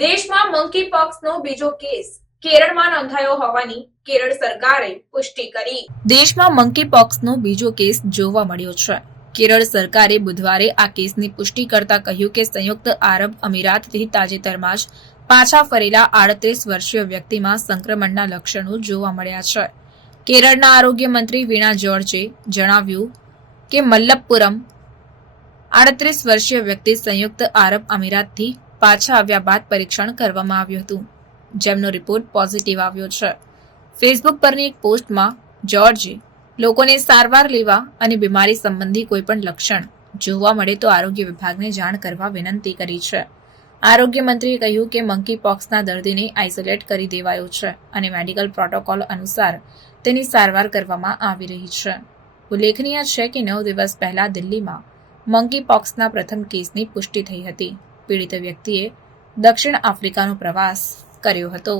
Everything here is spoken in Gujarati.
મંકી પોક્સનો બીજો કેસ કેરળમાં નોંધાયો હોવાની કેરળ સરકારે પુષ્ટિ કરી. દેશમાં મંકી પોક્સનો બીજો કેસ જોવા મળ્યો છે. કેરળ સરકારે બુધવારે આ કેસની પુષ્ટિ કરતા કહ્યું કે સંયુક્ત આરબ અમીરાતથી તાજેતરમાં જ પાછા ફરેલા આડત્રીસ વર્ષીય વ્યક્તિમાં સંક્રમણના લક્ષણો જોવા મળ્યા છે. કેરળના આરોગ્ય મંત્રી વીણા જ્યોર્જે જણાવ્યું કે મલ્લપુરમ આડત્રીસ વર્ષીય વ્યક્તિ સંયુક્ત આરબ અમીરાતથી પાછા આવ્યા બાદ પરીક્ષણ કરવામાં આવ્યું હતું. જેમનો રિપોર્ટ પોઝિટિવ આવ્યો છે. ફેસબુક પરની એક પોસ્ટમાં, જ્યોર્જે, લોકોને સારવાર લેવા અને બીમારી સંબંધી કોઈપણ લક્ષણ જોવા મળે તો આરોગ્ય વિભાગને જાણ કરવા વિનંતી કરી છે. આરોગ્ય મંત્રીએ કહ્યું કે મંકી પોક્સના દર્દીને આઇસોલેટ કરી દેવાયો છે અને મેડિકલ પ્રોટોકોલ અનુસાર તેની સારવાર કરવામાં આવી રહી છે. ઉલ્લેખનીય છે કે નવ દિવસ પહેલા દિલ્હીમાં મંકી પોક્સના પ્રથમ કેસની પુષ્ટિ થઈ હતી. પીડિત વ્યક્તિએ દક્ષિણ આફ્રિકાનો પ્રવાસ કર્યો હતો.